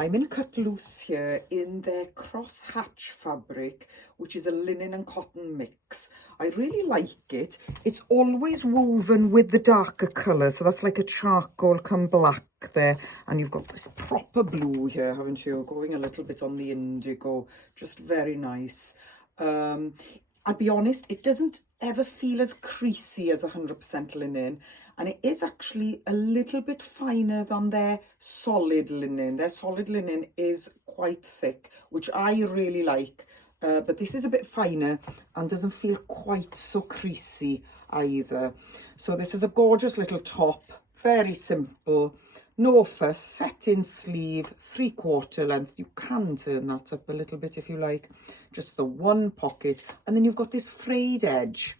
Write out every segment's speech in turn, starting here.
I'm in cut loose here in their cross-hatch fabric, which is a linen and cotton mix. I really like it. It's always woven with the darker colour, so that's like a charcoal come black there. And you've got this proper blue here, haven't you? Going a little bit on the indigo, just very nice. I'll be honest, it doesn't ever feel as creasy as 100% linen. And it is actually a little bit finer than their solid linen. Their solid linen is quite thick, which I really like. But this is a bit finer and doesn't feel quite so creasy either. So this is a gorgeous little top, very simple. No fuss, set in sleeve, 3/4 length. You can turn that up a little bit if you like. Just the one pocket. And then you've got this frayed edge,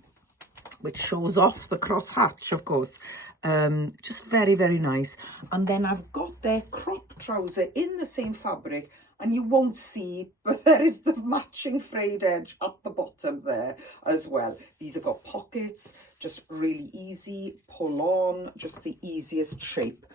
which shows off the cross hatch, of course. Just very, very nice. And then I've got their crop trouser in the same fabric, and you won't see, but there is the matching frayed edge at the bottom there as well. These have got pockets, just really easy, pull on, just the easiest shape.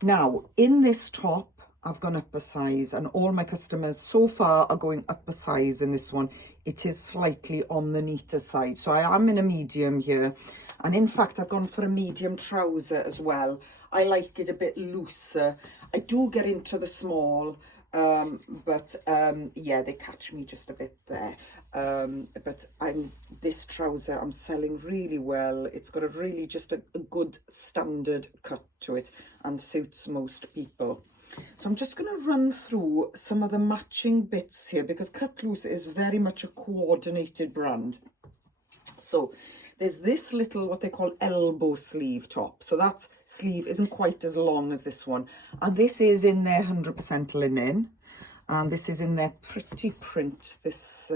Now, in this top, I've gone up a size, and all my customers so far are going up a size in this one. It is slightly on the neater side. So I am in a medium here. And in fact, I've gone for a medium trouser as well. I like it a bit looser. I do get into the small, but yeah, they catch me just a bit there. But this trouser I'm selling really well. It's got a really just a good standard cut to it and suits most people. So I'm just going to run through some of the matching bits here, because Cut Loose is very much a coordinated brand. So there's this little, what they call elbow sleeve top. So that sleeve isn't quite as long as this one. And this is in their 100% linen. And this is in their pretty print this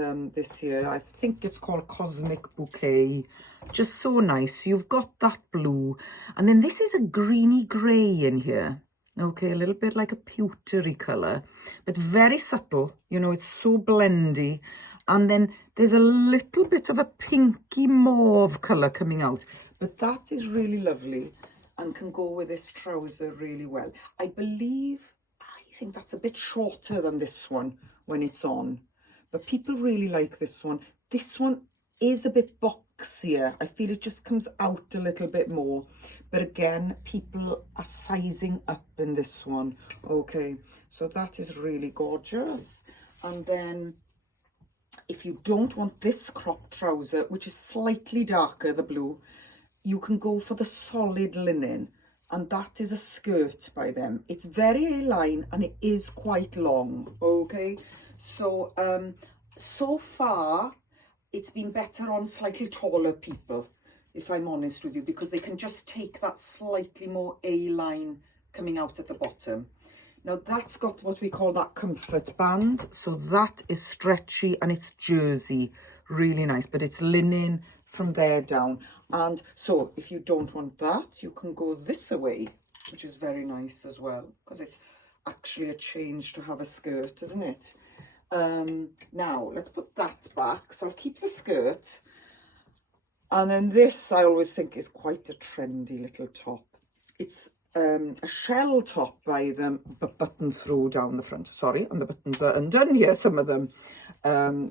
year. I think it's called Cosmic Bouquet. Just so nice. You've got that blue. And then this is a greeny grey in here. Okay, a little bit like a pewtery colour, but very subtle. You know, it's so blendy. And then there's a little bit of a pinky mauve colour coming out. But that is really lovely and can go with this trouser really well. I think that's a bit shorter than this one when it's on. But people really like this one. This one is a bit boxier. I feel it just comes out a little bit more. But again, people are sizing up in this one. Okay, so that is really gorgeous. And then if you don't want this crop trouser, which is slightly darker, the blue, you can go for the solid linen. And that is a skirt by them. It's very A-line and it is quite long. Okay, so so far it's been better on slightly taller people, if I'm honest with you, because they can just take that slightly more A-line coming out at the bottom. Now that's got what we call that comfort band. So that is stretchy and it's jersey, really nice, but it's linen from there down. And so if you don't want that, you can go this away, which is very nice as well, because it's actually a change to have a skirt, isn't it? Now let's put that back. So I'll keep the skirt. And then this, I always think, is quite a trendy little top. It's a shell top by them, but button through down the front. Sorry, and the buttons are undone here, some of them.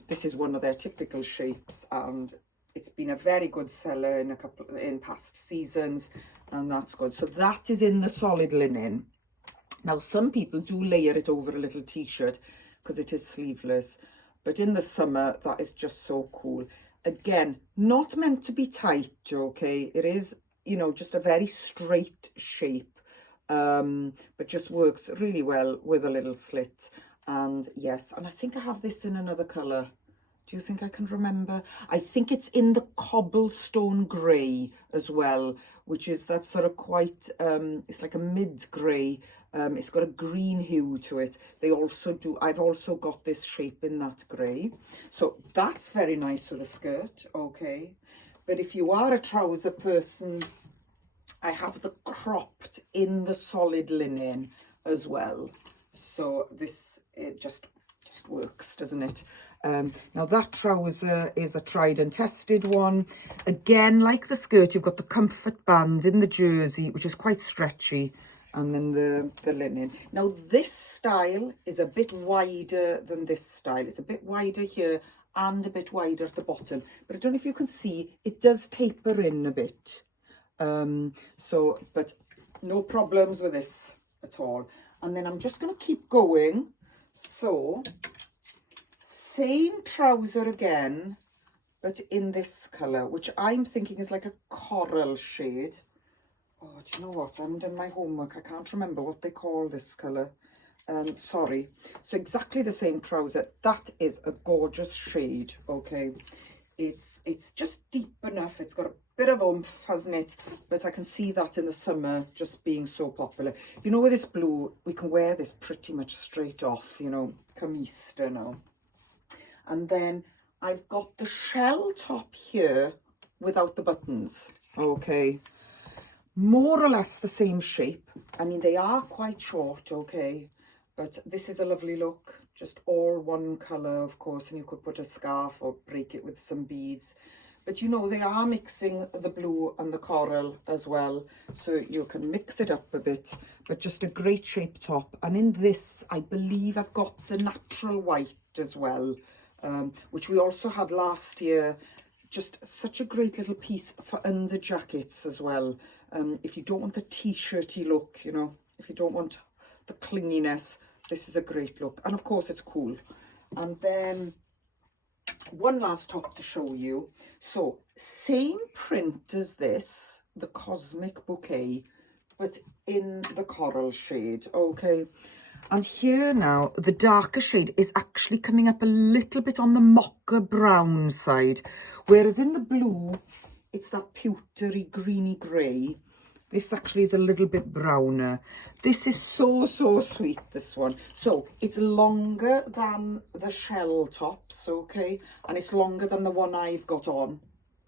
This is one of their typical shapes, and it's been a very good seller in past seasons, and that's good. So that is in the solid linen. Now, some people do layer it over a little t-shirt because it is sleeveless, but in the summer, that is just so cool. Again, not meant to be tight, okay? It is, you know, just a very straight shape, but just works really well with a little slit. And yes, and I think I have this in another colour. Do you think I can remember? I think it's in the cobblestone grey as well, which is that sort of quite, it's like a mid-grey. It's got a green hue to it. They also do, I've also got this shape in that grey. So that's very nice with a skirt, okay. But if you are a trouser person, I have the cropped in the solid linen as well. So this, it just works, doesn't it? Now that trouser is a tried and tested one. Again, like the skirt, you've got the comfort band in the jersey, which is quite stretchy. and then the linen. Now this style is a bit wider than this style. It's a bit wider here and a bit wider at the bottom, but I don't know if you can see, it does taper in a bit. But no problems with this at all. And then I'm just going to keep going. So same trouser again, but in this colour, which I'm thinking is like a coral shade. Oh, do you know what? I haven't done my homework. I can't remember what they call this colour. Sorry. So exactly the same trouser. That is a gorgeous shade, okay? It's just deep enough. It's got a bit of oomph, hasn't it? But I can see that in the summer just being so popular. You know, with this blue, we can wear this pretty much straight off, you know, come Easter now. And then I've got the shell top here without the buttons, okay? More or less the same shape. I mean, they are quite short, okay? But this is a lovely look. Just all one colour, of course, and you could put a scarf or break it with some beads. But you know, they are mixing the blue and the coral as well. So you can mix it up a bit, but just a great shape top. And in this, I believe I've got the natural white as well, which we also had last year. Just such a great little piece for under jackets as well. If you don't want the t-shirty look, you know, if you don't want the clinginess, this is a great look. And of course it's cool. And then one last top to show you. So same print as this, the Cosmic Bouquet, but in the coral shade, okay? And here now, the darker shade is actually coming up a little bit on the mocha brown side, whereas in the blue, it's that pewtery greeny grey. This actually is a little bit browner. This is so, so sweet, this one. So it's longer than the shell tops, okay? And it's longer than the one I've got on,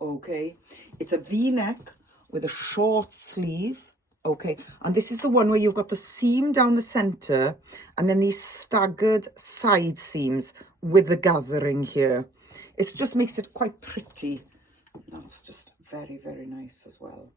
okay? It's a V-neck with a short sleeve. Okay, and this is the one where you've got the seam down the centre and then these staggered side seams with the gathering here. It just makes it quite pretty. That's just very, very nice as well.